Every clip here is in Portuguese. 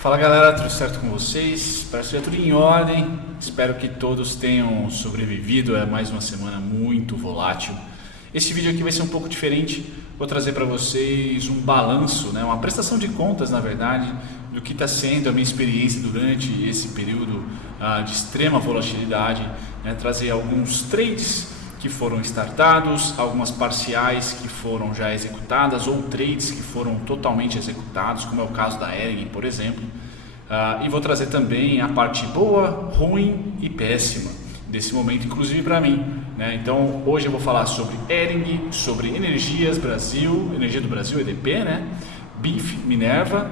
Fala galera, tudo certo com vocês? Parece que é tudo em ordem. Espero que todos tenham sobrevivido a mais uma semana muito volátil. Esse vídeo aqui vai ser um pouco diferente. Vou trazer para vocês um balanço, uma prestação de contas, na verdade, do que está sendo a minha experiência durante esse período de extrema volatilidade. Trazer alguns trades que foram startados, algumas parciais que foram já executadas ou trades que foram totalmente executados, como é o caso da Ering, por exemplo. E vou trazer também a parte boa, ruim e péssima desse momento, inclusive para mim. Então hoje eu vou falar sobre Ering, sobre Energias Brasil, Energia do Brasil, EDP, BIF, Minerva,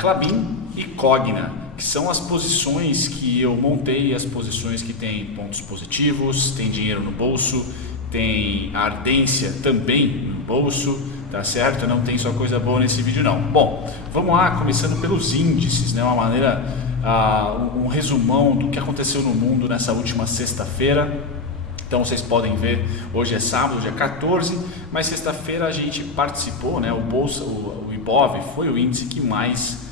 Klabin e Cogna, que são as posições que eu montei, as posições que têm pontos positivos, tem dinheiro no bolso, tem ardência também no bolso, tá certo? Não tem só coisa boa nesse vídeo não. Bom, vamos lá, começando pelos índices, uma maneira, um resumão do que aconteceu no mundo nessa última sexta-feira. Então vocês podem ver, hoje é sábado, dia 14, mas sexta-feira a gente participou, o Ibov foi o índice que mais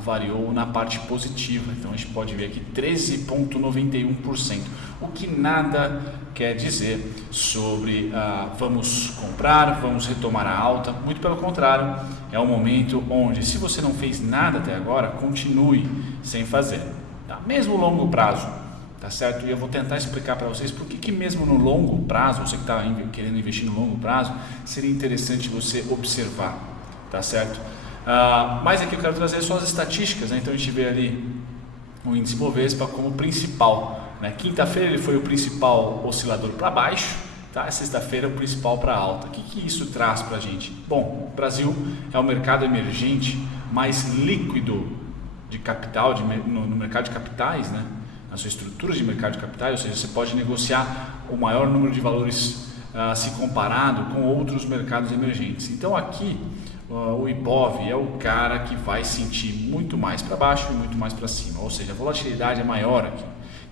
variou na parte positiva. Então a gente pode ver aqui 13,91%, o que nada quer dizer sobre vamos comprar, vamos retomar a alta. Muito pelo contrário, é um momento onde, se você não fez nada até agora, continue sem fazer, tá? Mesmo longo prazo, tá certo? E eu vou tentar explicar para vocês por que mesmo no longo prazo, você que está querendo investir no longo prazo, seria interessante você observar, tá certo? Mas aqui eu quero trazer só as estatísticas, Então a gente vê ali o índice Bovespa como principal, Quinta-feira ele foi o principal oscilador para baixo, tá? Sexta-feira o principal para alta. O que isso traz para a gente? Bom, o Brasil é o mercado emergente mais líquido de capital, no mercado de capitais, Na sua estrutura de mercado de capitais, ou seja, você pode negociar o maior número de valores se comparado com outros mercados emergentes. Então aqui o Ibov é o cara que vai sentir muito mais para baixo e muito mais para cima, ou seja, a volatilidade é maior aqui.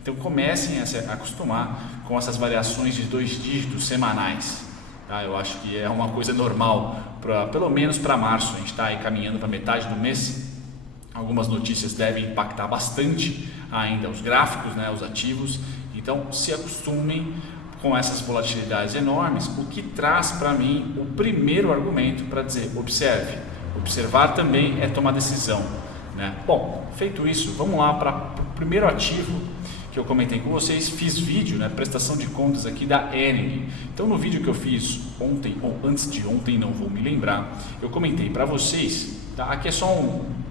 Então comecem a se acostumar com essas variações de 2 dígitos semanais, tá? Eu acho que é uma coisa normal, pelo menos para março. A gente está aí caminhando para metade do mês. Algumas notícias devem impactar bastante ainda os gráficos, os ativos. Então se acostumem com essas volatilidades enormes, o que traz para mim o primeiro argumento para dizer: observe. Observar também é tomar decisão, Bom, feito isso, vamos lá para o primeiro ativo que eu comentei com vocês. Fiz vídeo, prestação de contas aqui da Ering. Então no vídeo que eu fiz ontem, ou antes de ontem, não vou me lembrar, eu comentei para vocês, tá? Aqui é só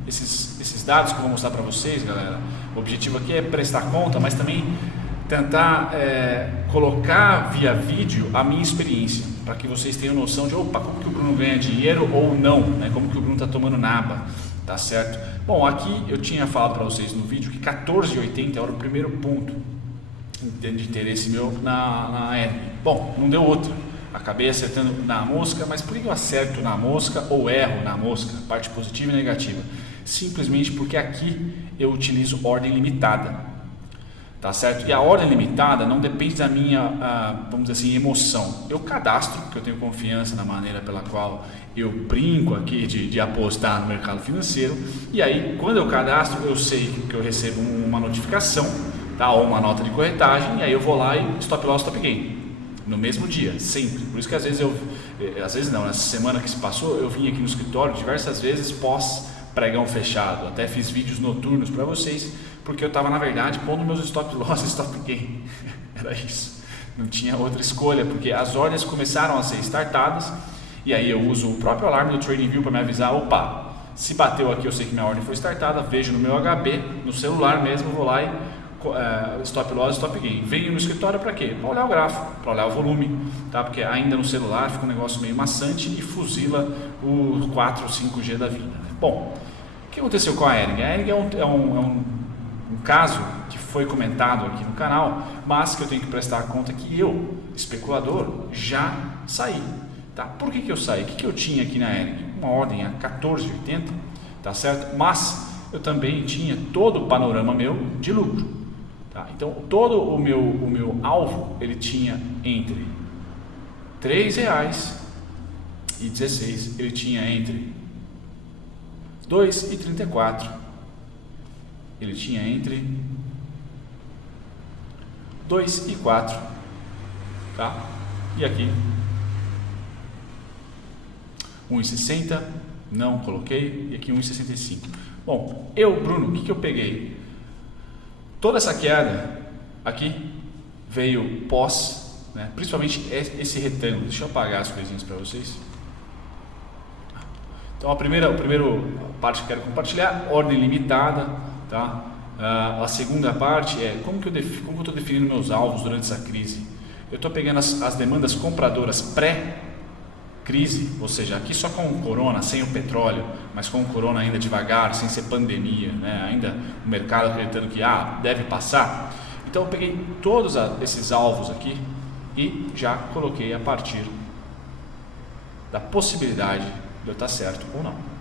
esses dados que eu vou mostrar para vocês, galera. O objetivo aqui é prestar conta, mas também tentar colocar via vídeo a minha experiência, para que vocês tenham noção de como que o Bruno ganha dinheiro ou não, como que o Bruno está tomando naba, tá certo? Bom, aqui eu tinha falado para vocês no vídeo que 14,80 era o primeiro ponto de interesse meu na Ering. Bom, não deu outra, acabei acertando na mosca. Mas por que eu acerto na mosca ou erro na mosca, parte positiva e negativa? Simplesmente porque aqui eu utilizo ordem limitada, tá certo? E a ordem limitada não depende da minha, vamos dizer assim, emoção. Eu cadastro, porque eu tenho confiança na maneira pela qual eu brinco aqui de apostar no mercado financeiro. E aí, quando eu cadastro, eu sei que eu recebo uma notificação, tá? Ou uma nota de corretagem, e aí eu vou lá e stop loss, stop gain, no mesmo dia, sempre. Por isso que às vezes não, nessa semana que se passou, eu vim aqui no escritório diversas vezes pós pregão fechado. Até fiz vídeos noturnos para vocês, porque eu estava, na verdade, pondo meus stop loss e stop gain. Era isso, não tinha outra escolha, porque as ordens começaram a ser startadas, e aí eu uso o próprio alarme do TradingView para me avisar: opa, se bateu aqui, eu sei que minha ordem foi startada, vejo no meu HB, no celular mesmo, vou lá e stop loss, stop gain. Venho no escritório para quê? Para olhar o gráfico, para olhar o volume, tá? Porque ainda no celular fica um negócio meio maçante e fuzila o 4 ou 5G da vida, Bom, o que aconteceu com a Ering? A Ering é um caso que foi comentado aqui no canal, mas que eu tenho que prestar conta que eu, especulador, já saí, tá? Por que eu saí? O que eu tinha aqui na Ering? Uma ordem a 14,80, tá certo? Mas eu também tinha todo o panorama meu de lucro, tá? Então todo o meu alvo, ele tinha entre R$ 3,16, ele tinha entre 2,34. Ele tinha entre 2 e 4, tá? E aqui 1,60, não coloquei, e aqui 1,65. Bom, Bruno, o que eu peguei? Toda essa queda aqui veio pós, né? Principalmente esse retângulo. Deixa eu apagar as coisinhas para vocês. Então a primeira parte que eu quero compartilhar, ordem limitada, tá? A segunda parte é como que eu estou definindo meus alvos durante essa crise. Eu estou pegando as demandas compradoras pré-crise, ou seja, aqui só com o corona, sem o petróleo, mas com o corona ainda devagar, sem ser pandemia, né? Ainda o mercado acreditando que deve passar. Então eu peguei todos esses alvos aqui e já coloquei a partir da possibilidade de eu estar certo ou não.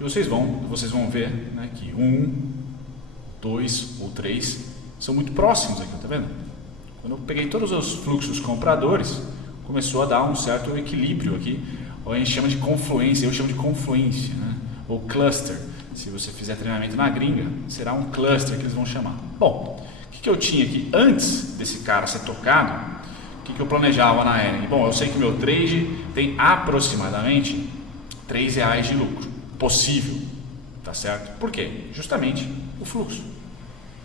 E vocês vão ver, né, que 1, 2 ou 3 são muito próximos aqui, tá vendo? Quando eu peguei todos os fluxos compradores, começou a dar um certo equilíbrio aqui, ou a gente chama de confluência, eu chamo de confluência, né? Ou cluster. Se você fizer treinamento na gringa, será um cluster que eles vão chamar. Bom, o que eu tinha aqui antes desse cara ser tocado? O que eu planejava na Ering? Bom, eu sei que o meu trade tem aproximadamente R$3 de lucro possível, tá certo? Por quê? Justamente o fluxo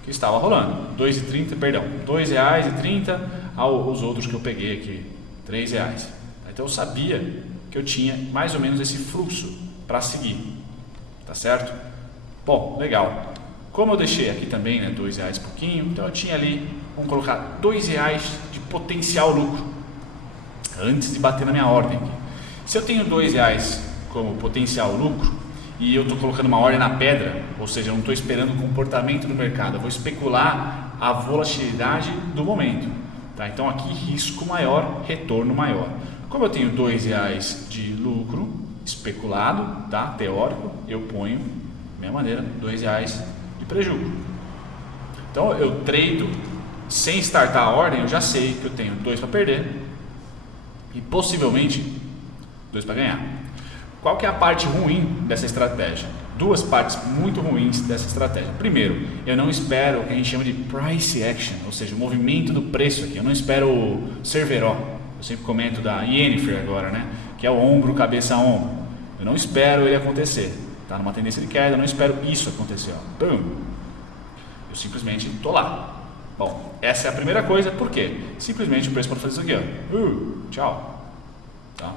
que estava rolando, R$2,30, aos outros que eu peguei aqui, R$3. Então eu sabia que eu tinha mais ou menos esse fluxo para seguir, tá certo? Bom, legal. Como eu deixei aqui também, né, R$2 pouquinho, então eu tinha ali, vamos colocar R$2 de potencial lucro antes de bater na minha ordem. Se eu tenho R$2 como potencial lucro e eu estou colocando uma ordem na pedra, ou seja, eu não estou esperando o comportamento do mercado, eu vou especular a volatilidade do momento, tá? Então aqui risco maior, retorno maior. Como eu tenho R$2 de lucro especulado, tá? Teórico, eu ponho, da minha maneira, R$2 de prejuízo. Então eu trado sem startar a ordem, eu já sei que eu tenho 2 para perder e possivelmente 2 para ganhar. Qual que é a parte ruim dessa estratégia? Duas partes muito ruins dessa estratégia. Primeiro, eu não espero o que a gente chama de price action, ou seja, o movimento do preço aqui. Eu não espero o Cerveró. Eu sempre comento da Yennefer agora, né? Que é o ombro, cabeça, ombro. Eu não espero ele acontecer. Está numa tendência de queda, eu não espero isso acontecer. Pum. Eu simplesmente estou lá. Bom, essa é a primeira coisa. Por quê? Simplesmente o preço pode fazer isso aqui, ó. Tchau. Tá?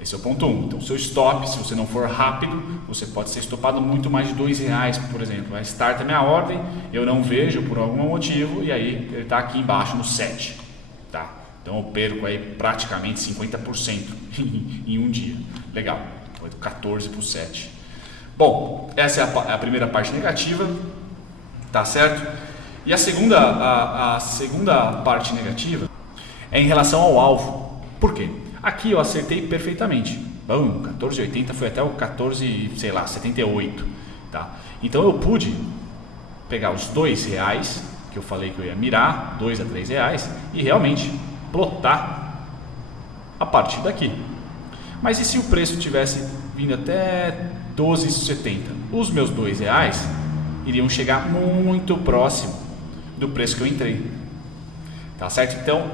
Esse é o ponto 1. Então, seu stop, se você não for rápido, você pode ser estopado muito mais de R$2, por exemplo. Aí starta a minha ordem, eu não vejo por algum motivo e aí ele está aqui embaixo no 7. Tá? Então, eu perco aí praticamente 50% em um dia. Legal. Foi do 14 para o 7. Bom, essa é a primeira parte negativa. Tá certo? E a segunda parte negativa é em relação ao alvo. Por quê? Aqui eu acertei perfeitamente. Bom, 14,80 foi até o 14,78, tá? Então eu pude pegar os R$2 que eu falei que eu ia mirar, R$2 a R$3 e realmente plotar a partir daqui. Mas e se o preço tivesse vindo até 12,70? Os meus R$2 iriam chegar muito próximo do preço que eu entrei. Tá certo? Então, o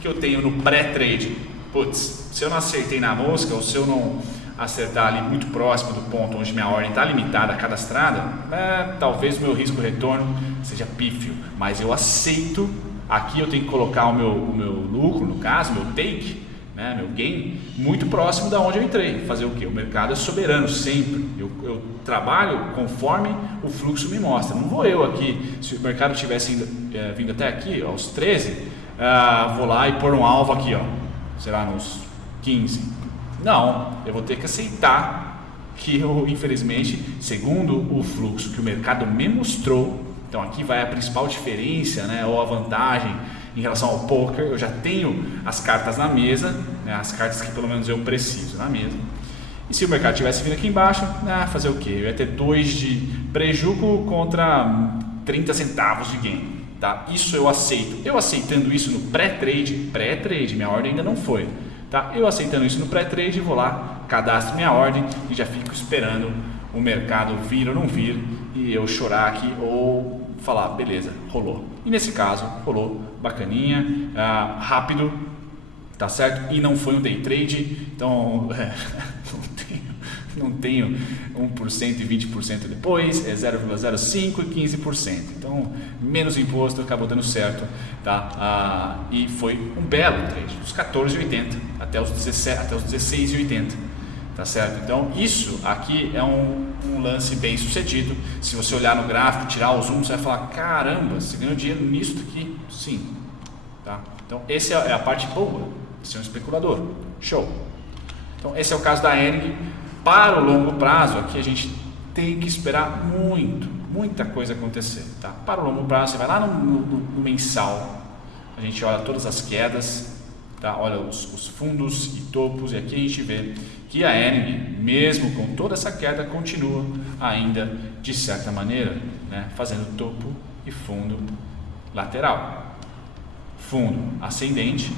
que eu tenho no pré-trade? Putz, se eu não acertei na mosca ou se eu não acertar ali muito próximo do ponto onde minha ordem está limitada, cadastrada, talvez o meu risco-retorno seja pífio, mas eu aceito. Aqui eu tenho que colocar o meu lucro, no caso, meu take, né, meu gain, muito próximo da onde eu entrei. Fazer o quê? O mercado é soberano sempre. Eu trabalho conforme o fluxo me mostra. Não vou eu aqui, se o mercado tivesse vindo até aqui, ó, aos 13, vou lá e pôr um alvo aqui, ó, será nos 15. Não, eu vou ter que aceitar que eu, infelizmente, segundo o fluxo que o mercado me mostrou, então aqui vai a principal diferença, né, ou a vantagem em relação ao poker. Eu já tenho as cartas na mesa, né, as cartas que pelo menos eu preciso na mesa. E se o mercado tivesse vindo aqui embaixo, fazer o quê? Eu ia ter 2 de prejuízo contra 30 centavos de gain, tá? Isso eu aceito. Eu aceitando isso no pré-trade, minha ordem ainda não foi, tá? Eu aceitando isso no pré-trade, vou lá, cadastro minha ordem e já fico esperando o mercado vir ou não vir e eu chorar aqui ou falar, beleza, rolou. E nesse caso, rolou bacaninha, rápido, tá certo? E não foi um day trade, então não tenho 1% e 20% depois, é 0,05% e 15%. Então, menos imposto, acabou dando certo, tá? E foi um belo trade, dos 14,80 até os 16,80. Tá certo? Então isso aqui é um lance bem sucedido. Se você olhar no gráfico, tirar o zoom, você vai falar, caramba, você ganhou dinheiro nisso aqui? Sim, tá? Então essa é a parte boa de ser um especulador. Show. Então esse é o caso da Hering. Para o longo prazo aqui a gente tem que esperar muita coisa acontecer, tá? Para o longo prazo você vai lá no mensal, a gente olha todas as quedas, tá? Olha os fundos e topos, e aqui a gente vê que a Hering, mesmo com toda essa queda, continua ainda de certa maneira, né, fazendo topo e fundo lateral. Fundo ascendente,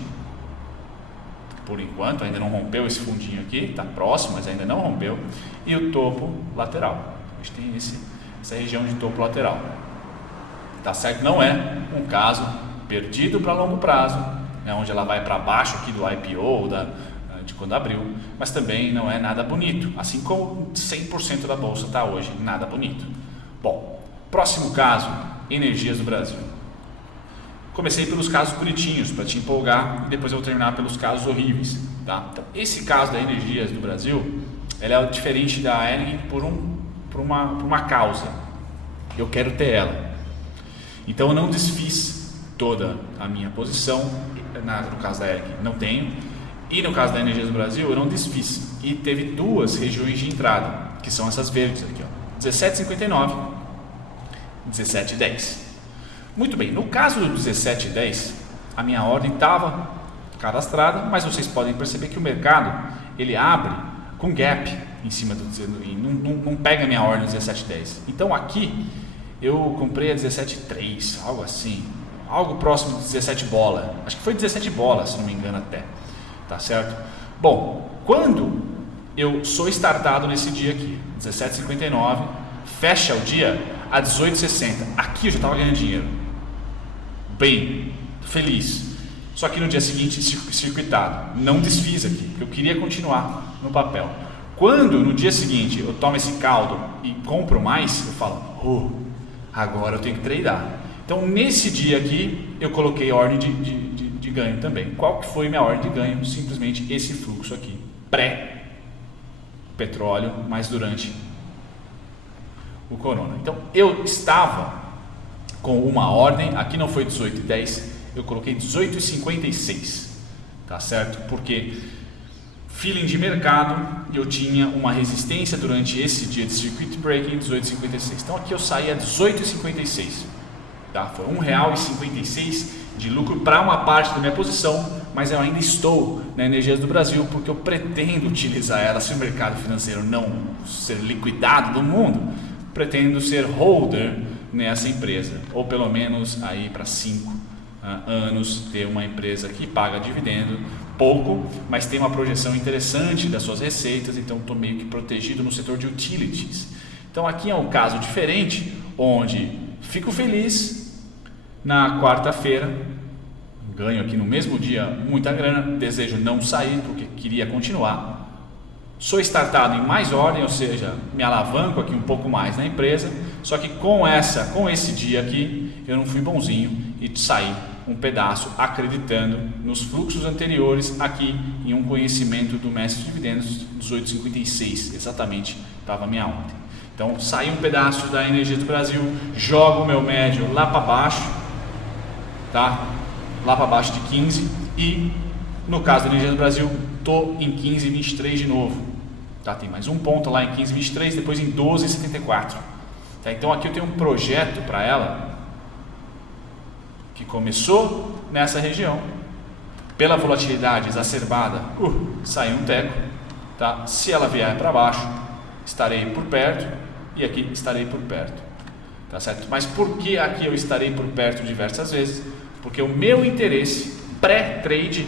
por enquanto ainda não rompeu esse fundinho aqui, está próximo, mas ainda não rompeu, e o topo lateral. A gente tem essa região de topo lateral. Tá certo? Não é um caso perdido para longo prazo, né, onde ela vai para baixo aqui do IPO de quando abriu, mas também não é nada bonito, assim como 100% da bolsa está hoje, nada bonito. Bom, próximo caso, Energias do Brasil. Comecei pelos casos bonitinhos para te empolgar e depois eu vou terminar pelos casos horríveis, tá? Então, esse caso da Energias do Brasil, ela é diferente da Hering por uma causa. Eu quero ter ela. Então eu não desfiz toda a minha posição, no caso da Hering não tenho, e no caso da Energias do Brasil eu não desfiz, e teve duas regiões de entrada, que são essas verdes aqui, ó, 17,59 e 17,10. Muito bem, no caso do 17,10 a minha ordem estava cadastrada, mas vocês podem perceber que o mercado ele abre com gap em cima do e não pega a minha ordem no 17,10. Então aqui eu comprei a 17,3, algo assim, algo próximo de 17 bola, acho que foi 17 bola, se não me engano até, tá certo? Bom, quando eu sou startado nesse dia aqui, 17,59, fecha o dia a 18,60, aqui eu já estava ganhando dinheiro, bem, feliz, só que no dia seguinte circuitado, não desfiz aqui, porque eu queria continuar no papel. Quando no dia seguinte eu tomo esse caldo e compro mais, eu falo, agora eu tenho que tradear. Então nesse dia aqui eu coloquei ordem de ganho também. Qual que foi minha ordem de ganho? Simplesmente esse fluxo aqui, pré-petróleo, mas durante o corona. Então eu estava com uma ordem, aqui não foi 18,10, eu coloquei 18,56, tá certo? Porque feeling de mercado, eu tinha uma resistência durante esse dia de circuit breaking, 18,56. Então aqui eu saí a 18,56, tá? Foi R$1,56 de lucro para uma parte da minha posição, mas eu ainda estou na Energias do Brasil porque eu pretendo utilizar ela se o mercado financeiro não ser liquidado do mundo, pretendo ser holder nessa empresa, ou pelo menos aí para 5 anos ter uma empresa que paga dividendo, pouco, mas tem uma projeção interessante das suas receitas, então estou meio que protegido no setor de utilities. Então aqui é um caso diferente, onde fico feliz na quarta-feira, ganho aqui no mesmo dia muita grana, desejo não sair porque queria continuar, sou startado em mais ordem, ou seja, me alavanco aqui um pouco mais na empresa, só que com esse dia aqui eu não fui bonzinho e saí um pedaço acreditando nos fluxos anteriores aqui em um conhecimento do mestre de dividendos 18,56, exatamente estava a minha ordem. Então saí um pedaço da Energia do Brasil, jogo o meu médio lá para baixo, tá? Lá para baixo de 15 e no caso da Energia do Brasil estou em 15,23 de novo, tá? Tem mais um ponto lá em 15,23, depois em 12,74, tá? Então aqui eu tenho um projeto para ela que começou nessa região, pela volatilidade exacerbada, saiu um teco, tá? Se ela vier para baixo, estarei por perto e aqui estarei por perto. tá certo? Mas por que aqui eu estarei por perto diversas vezes? Porque o meu interesse pré-trade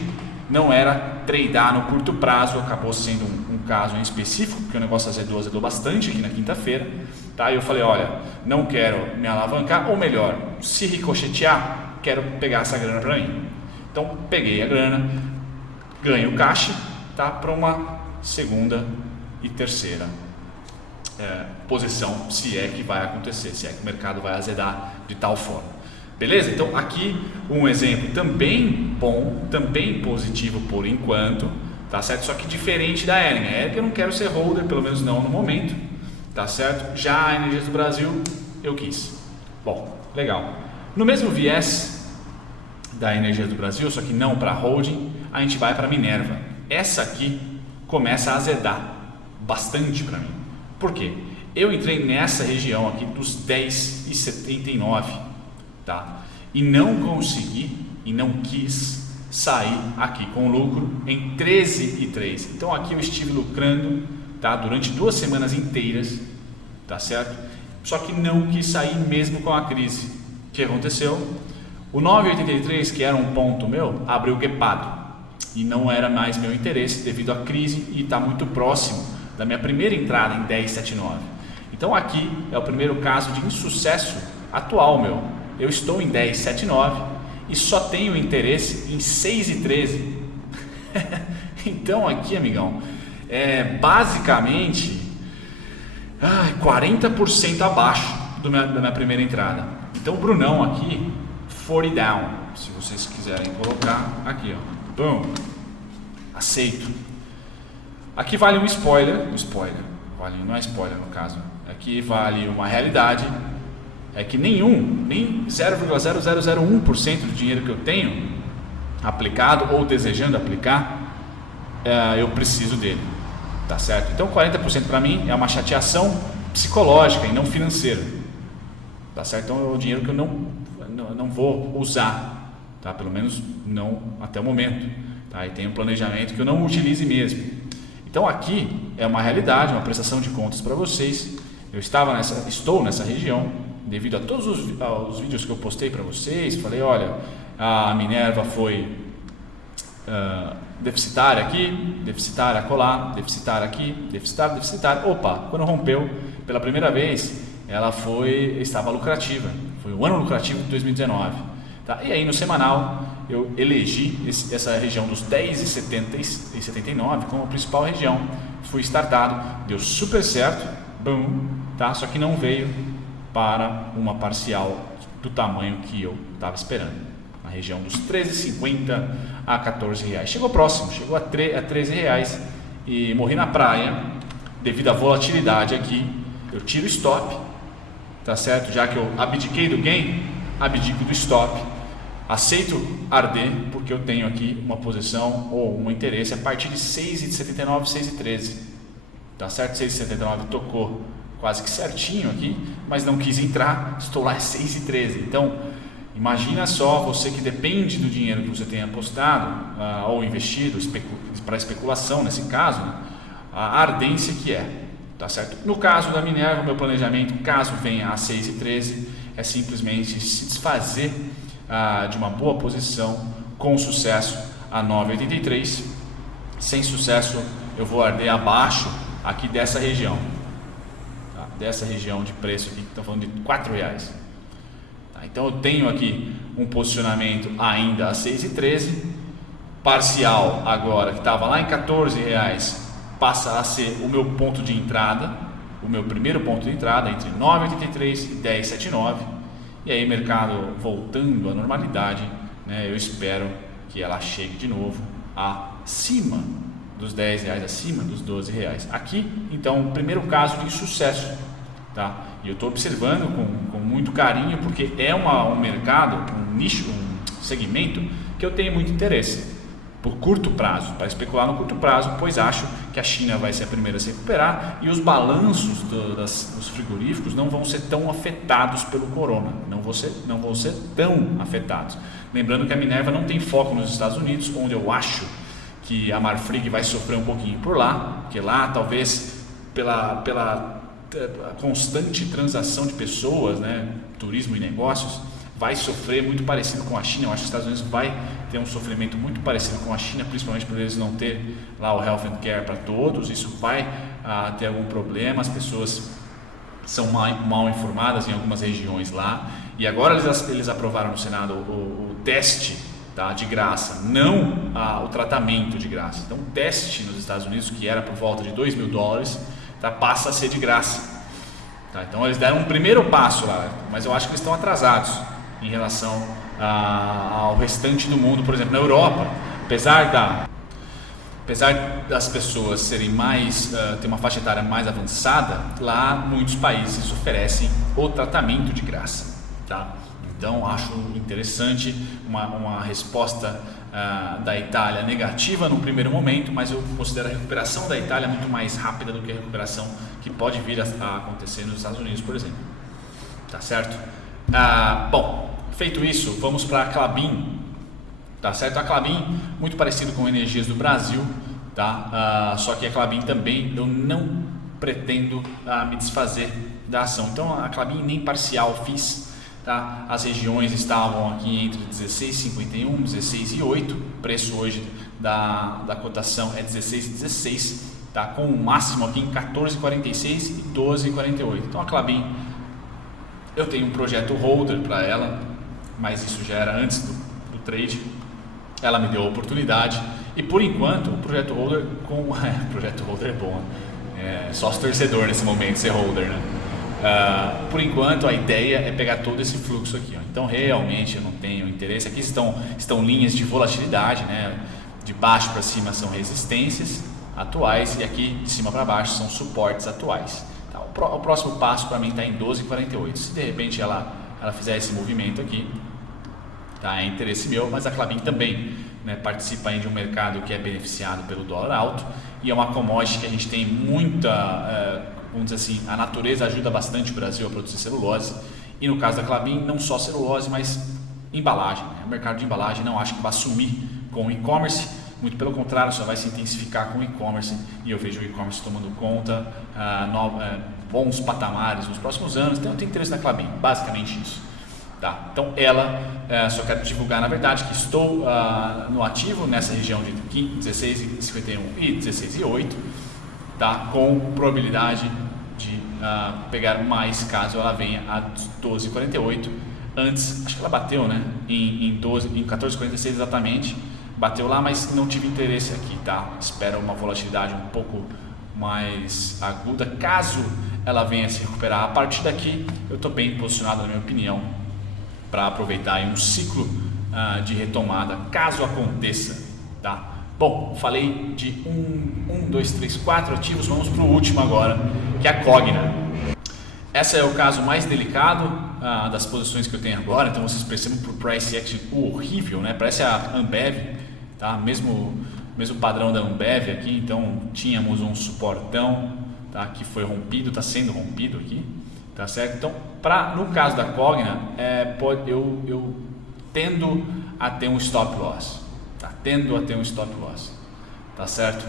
não era tradear no curto prazo, acabou sendo um caso em específico, porque o negócio azedou bastante aqui na quinta-feira, tá? E eu falei, olha, não quero me alavancar, ou melhor, se ricochetear, quero pegar essa grana para mim. Então peguei a grana, ganho caixa, tá? Para uma segunda e terceira posição, se é que vai acontecer, se é que o mercado vai azedar de tal forma. Beleza? Então aqui um exemplo também bom, também positivo por enquanto, tá certo? Só que diferente da Hering. A Hering eu não quero ser holder, pelo menos não no momento, tá certo? Já a Energias do Brasil eu quis. Bom, legal. No mesmo viés da Energias do Brasil, só que não para holding, a gente vai para Minerva. Essa aqui começa a azedar bastante para mim. Por quê? Eu entrei nessa região aqui dos 10,79, tá? E não consegui e não quis sair aqui com lucro em 13,3. Então aqui eu estive lucrando, tá? Durante 2 semanas inteiras, tá certo? Só que não quis sair mesmo com a crise. O que aconteceu? O 9,83, que era um ponto meu, abriu guepado e não era mais meu interesse devido à crise e está muito próximo da minha primeira entrada em 10,79. Então aqui é o primeiro caso de insucesso atual meu. Eu estou em 10,79 e só tenho interesse em 6,13. Então aqui, amigão, basicamente 40% abaixo da minha primeira entrada. Então o Brunão aqui, 40 down, se vocês quiserem colocar aqui, ó, bom, aceito. Aqui vale um spoiler, não é spoiler no caso, aqui vale uma realidade, é que nem 0,0001% do dinheiro que eu tenho aplicado ou desejando aplicar, eu preciso dele, tá certo? Então 40% para mim é uma chateação psicológica e não financeira, tá certo? Então é o dinheiro que eu não vou usar, tá? Pelo menos não até o momento, tá? E tem um planejamento que eu não utilize mesmo. Então aqui é uma realidade, uma prestação de contas para vocês. Eu estou nessa região devido a todos os vídeos que eu postei para vocês. Falei, olha, a Minerva foi deficitária aqui, deficitária acolá, deficitária aqui, deficitária. Opa, quando rompeu pela primeira vez, ela estava lucrativa. Foi um ano lucrativo de 2019. Tá? E aí no semanal eu elegi essa região dos 10,79 como a principal região. Fui startado, deu super certo, boom, tá? Só que não veio para uma parcial do tamanho que eu estava esperando, na região dos 13,50 a 14 reais. Chegou próximo, chegou a 13 reais e morri na praia devido à volatilidade aqui. Eu tiro o stop, tá certo? Já que eu abdiquei do gain, abdico do stop. Aceito arder porque eu tenho aqui uma posição ou um interesse a partir de 6,79, 6,13, tá certo? 6,79 tocou quase que certinho aqui, mas não quis entrar, estou lá 6,13. Então imagina só, você que depende do dinheiro que você tenha apostado ou investido para especulação nesse caso, a ardência que é, tá certo? No caso da Minerva, meu planejamento, caso venha a 6,13, é simplesmente se desfazer de uma boa posição, com sucesso a 9,83. Sem sucesso eu vou arder abaixo aqui dessa região, tá? Dessa região de preço aqui, que estão falando de 4 reais, tá? Então eu tenho aqui um posicionamento ainda a 6,13, parcial agora que estava lá em 14 reais passa a ser o meu ponto de entrada, o meu primeiro ponto de entrada entre 9,83 e 10,79. E aí mercado voltando à normalidade, né, eu espero que ela chegue de novo acima dos 10 reais, acima dos 12 reais. Aqui, então, primeiro caso de sucesso, tá? E eu estou observando com muito carinho, porque é um mercado, um nicho, um segmento que eu tenho muito interesse. Por curto prazo, para especular no curto prazo, pois acho que a China vai ser a primeira a se recuperar e os balanços dos frigoríficos não vão ser tão afetados pelo corona, não vão ser tão afetados. Lembrando que a Minerva não tem foco nos Estados Unidos, onde eu acho que a Marfrig vai sofrer um pouquinho por lá, porque lá talvez pela a constante transação de pessoas, né, turismo e negócios, vai sofrer muito parecido com a China. Eu acho que os Estados Unidos vai ter um sofrimento muito parecido com a China, principalmente por eles não ter lá o health and care para todos. Isso vai ter algum problema, as pessoas são mal informadas em algumas regiões lá. E agora eles aprovaram no Senado o teste, tá, de graça, não o tratamento de graça. Então o teste nos Estados Unidos, que era por volta de $2.000, tá, passa a ser de graça. Tá, então eles deram um primeiro passo lá, mas eu acho que eles estão atrasados em relação ao restante do mundo. Por exemplo, na Europa, apesar das pessoas serem mais, ter uma faixa etária mais avançada, lá muitos países oferecem o tratamento de graça, tá? Então acho interessante uma resposta da Itália negativa no primeiro momento, mas eu considero a recuperação da Itália muito mais rápida do que a recuperação que pode vir a acontecer nos Estados Unidos, por exemplo. Tá certo? Bom, feito isso, vamos para a Klabin. Tá certo? A Klabin, muito parecido com Energias do Brasil, tá? Só que a Klabin também eu não pretendo me desfazer da ação. Então a Klabin nem parcial fiz, tá? As regiões estavam aqui entre 16,51, 16,8. O preço hoje da cotação é 16,16, tá? Com o máximo aqui em 14,46 e 12,48. Então a Klabin, eu tenho um projeto holder para ela, mas isso já era antes do trade. Ela me deu a oportunidade e por enquanto o projeto holder projeto holder é bom, sócio torcedor nesse momento ser holder, né? Por enquanto a ideia é pegar todo esse fluxo aqui, ó. Então realmente eu não tenho interesse. Aqui estão linhas de volatilidade, né? De baixo para cima são resistências atuais e aqui de cima para baixo são suportes atuais. Tá? O próximo passo para mim está em 12,48. Se de repente ela fizer esse movimento aqui, tá? É interesse meu, mas a Klabin também, né, participa aí de um mercado que é beneficiado pelo dólar alto e é uma commodity que a gente tem muita, vamos dizer assim, a natureza ajuda bastante o Brasil a produzir celulose e no caso da Klabin não só celulose, mas embalagem, né? O mercado de embalagem não acho que vai sumir com o e-commerce, muito pelo contrário, só vai se intensificar com o e-commerce e eu vejo o e-commerce tomando conta, bons patamares nos próximos anos. Então eu tenho interesse na Klabin, basicamente isso. Tá, então só quero divulgar na verdade que estou no ativo nessa região de 16,51 e 16,8, tá, com probabilidade de pegar mais caso ela venha a 12,48. Antes, acho que ela bateu, né, em 14,46 exatamente, bateu lá, mas não tive interesse aqui, tá? Espero uma volatilidade um pouco mais aguda, caso ela venha a se recuperar. A partir daqui eu estou bem posicionado, na minha opinião, para aproveitar aí um ciclo de retomada, caso aconteça, tá? Bom, falei de 4 ativos, vamos para o último agora, que é a Cogna. Esse é o caso mais delicado das posições que eu tenho agora, então vocês percebem por price action horrível, né? Parece a Ambev, tá? Mesmo padrão da Ambev aqui, então tínhamos um suportão, tá? Que foi rompido, está sendo rompido aqui. Tá certo? Então, no caso da Cogna, eu tendo a ter um stop loss, tá? Tendo a ter um stop loss, tá certo?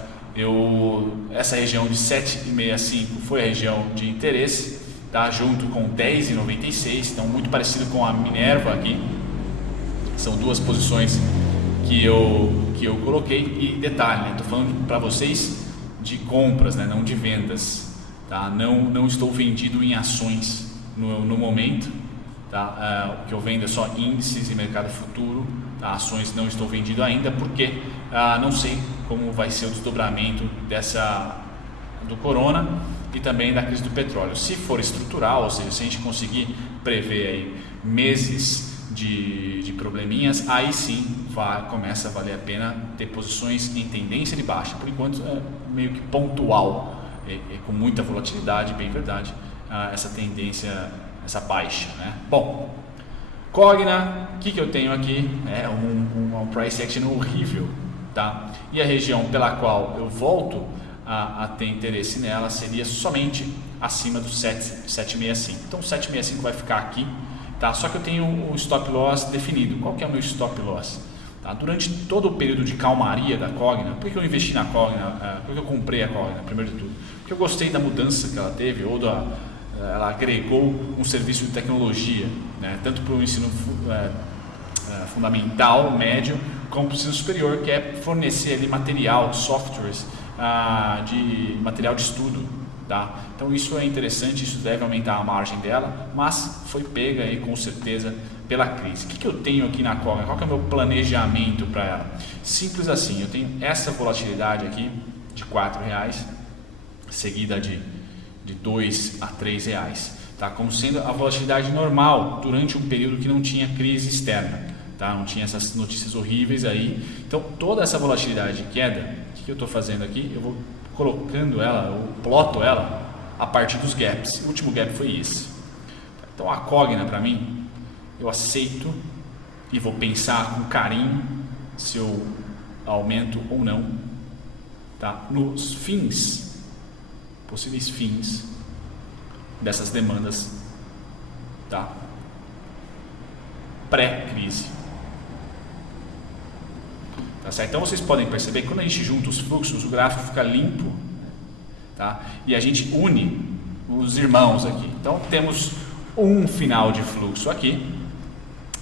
Essa região de 7,65 foi a região de interesse, tá? Junto com 10,96, então muito parecido com a Minerva aqui. São duas posições que eu coloquei e detalhe, né? Tô falando para vocês de compras, né? Não de vendas. Tá? Não estou vendido em ações no momento, tá? O que eu vendo é só índices e mercado futuro, tá? Ações não estou vendido ainda porque não sei como vai ser o desdobramento do corona e também da crise do petróleo. Se for estrutural, ou seja, se a gente conseguir prever aí meses de probleminhas, aí sim começa a valer a pena ter posições em tendência de baixa. Por enquanto é meio que pontual. Com muita volatilidade, bem verdade, essa tendência, essa baixa, né? Bom, Cogna, o que eu tenho aqui? É um price action horrível, tá? E a região pela qual eu volto a ter interesse nela seria somente acima do 7,65. Então 7,65 vai ficar aqui, tá? Só que eu tenho o stop loss definido. Qual que é o meu stop loss? Tá? Tá? Durante todo o período de calmaria da Cogna, por que eu investi na Cogna, por que eu comprei a Cogna, primeiro de tudo? Porque eu gostei da mudança que ela teve, ela agregou um serviço de tecnologia, né? Tanto para o ensino fundamental, médio, como para o ensino superior, que é fornecer ali material, softwares, de material de estudo. Tá? Então isso é interessante, isso deve aumentar a margem dela, mas foi pega aí com certeza pela crise. O que eu tenho aqui na Cogna? Qual que é o meu planejamento para ela? Simples assim, eu tenho essa volatilidade aqui de R$4, seguida de R$2 a R$3, tá? Como sendo a volatilidade normal durante um período que não tinha crise externa, tá? Não tinha essas notícias horríveis aí. Então toda essa volatilidade de queda, o que eu estou fazendo aqui? Eu vou colocando ela, eu ploto ela a partir dos gaps. O último gap foi esse. Então a Cogna, para mim, eu aceito e vou pensar com carinho se eu aumento ou não, tá? Nos fins, possíveis fins dessas demandas, tá? Pré-crise. Tá certo? Então vocês podem perceber que quando a gente junta os fluxos, o gráfico fica limpo, tá? E a gente une os irmãos aqui. Então temos um final de fluxo aqui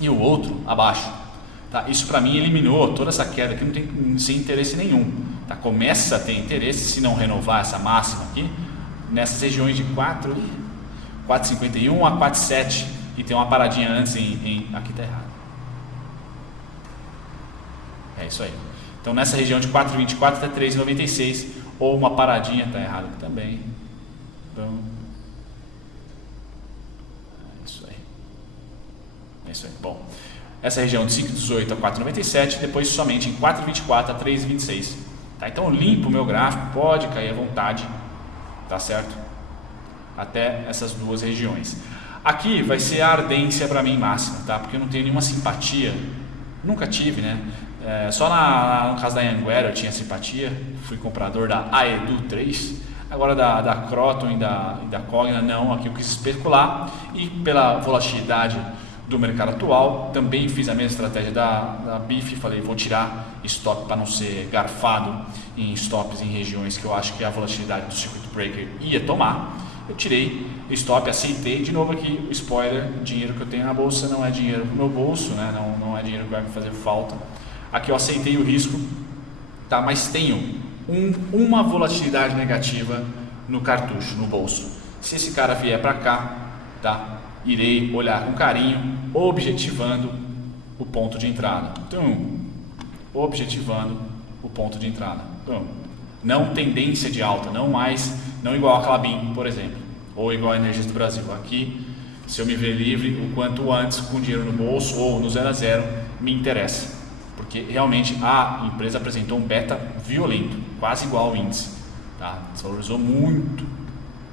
e o outro abaixo. Tá? Isso para mim eliminou toda essa queda que não tem sem interesse nenhum. Tá? Começa a ter interesse, se não renovar essa máxima aqui, nessas regiões de 4,51 a 4,7 e tem uma paradinha antes aqui está errado. É isso aí. Então nessa região de 4,24 até 3,96 ou uma paradinha, está errado aqui também. Então, é isso aí. É isso aí. Bom, essa região de 5,18 a 4,97, depois somente em 4,24 a 3,26. Tá? Então eu limpo o meu gráfico, pode cair à vontade, tá certo? Até essas duas regiões. Aqui vai ser a ardência para mim máxima, tá? Porque eu não tenho nenhuma simpatia, nunca tive, né? Só no caso da Anhanguera eu tinha simpatia, fui comprador da Aedu 3, agora da Croton e da Cogna não, aqui eu quis especular e pela volatilidade do mercado atual, também fiz a mesma estratégia da BIF, falei vou tirar stop para não ser garfado em stops em regiões que eu acho que a volatilidade do circuit breaker ia tomar. Eu tirei stop, aceitei de novo aqui o spoiler, dinheiro que eu tenho na bolsa não é dinheiro no meu bolso, né? Não é dinheiro que vai me fazer falta. Aqui eu aceitei o risco, tá? Mas tenho uma volatilidade negativa no cartucho, no bolso. Se esse cara vier para cá, tá? Irei olhar com carinho, objetivando o ponto de entrada. Então, objetivando o ponto de entrada. Então, não tendência de alta, não igual a Clabin, por exemplo, ou igual a Energias do Brasil. Aqui, se eu me ver livre, o quanto antes, com dinheiro no bolso ou no 0 a 0, me interessa. Porque realmente a empresa apresentou um beta violento, quase igual ao índice. Tá? Desvalorizou muito.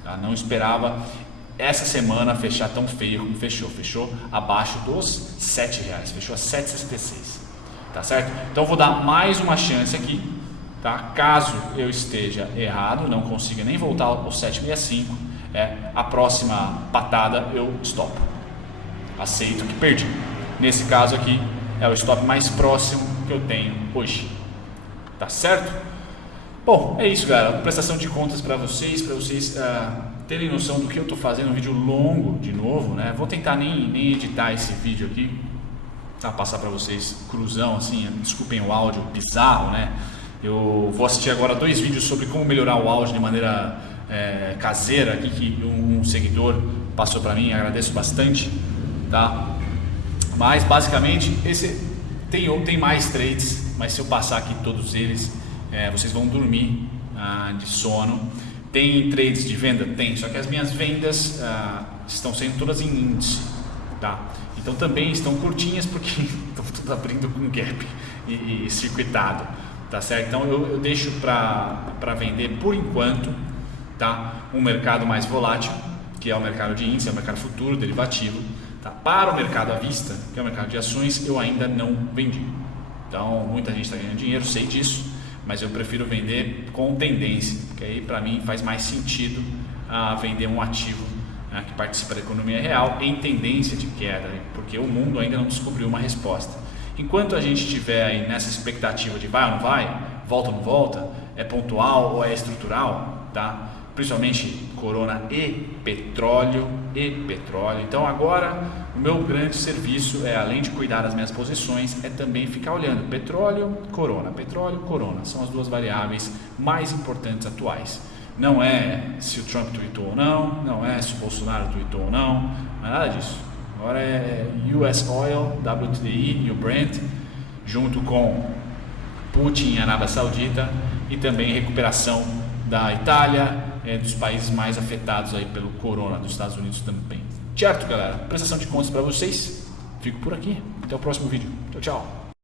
Tá? Não esperava essa semana fechar tão feio como fechou. Fechou abaixo dos R$7, fechou a 7,66. Tá certo? Então vou dar mais uma chance aqui. Tá? Caso eu esteja errado, não consiga nem voltar ao 7,65, a próxima patada eu stop. Aceito que perdi. Nesse caso aqui é o stop mais próximo que eu tenho hoje. Tá certo? Bom, é isso, galera. Prestação de contas para vocês terem noção do que eu estou fazendo. Um vídeo longo de novo, né? Vou tentar nem editar esse vídeo aqui, tá? Passar para vocês cruzão assim. Desculpem o áudio bizarro, né? Eu vou assistir agora 2 vídeos sobre como melhorar o áudio de maneira caseira aqui, que um seguidor passou para mim, agradeço bastante, tá? Mas basicamente tem mais trades, mas se eu passar aqui todos eles, vocês vão dormir de sono. Tem trades de venda? Tem, só que as minhas vendas estão sendo todas em índice, tá? Então também estão curtinhas porque estão tudo abrindo com gap e circuitado. Tá certo? Então eu deixo para vender por enquanto, tá? Um mercado mais volátil, que é o mercado de índice, é o mercado futuro, derivativo, tá? Para o mercado à vista, que é o mercado de ações, eu ainda não vendi. Então muita gente está ganhando dinheiro, sei disso, mas eu prefiro vender com tendência, porque aí para mim faz mais sentido vender um ativo que participa da economia real em tendência de queda, porque o mundo ainda não descobriu uma resposta. Enquanto a gente estiver aí nessa expectativa de vai ou não vai, volta ou não volta, é pontual ou é estrutural, tá? Principalmente corona e petróleo. Então agora o meu grande serviço é, além de cuidar das minhas posições, é também ficar olhando petróleo, corona, são as duas variáveis mais importantes atuais. Não é se o Trump tweetou ou não, não é se o Bolsonaro tweetou ou não é nada disso. Agora é US Oil, WTI e o Brent, junto com Putin e Arábia Saudita, e também recuperação da Itália, dos países mais afetados aí pelo corona, dos Estados Unidos também. Certo, galera? Prestação de contas para vocês. Fico por aqui. Até o próximo vídeo. Tchau, tchau.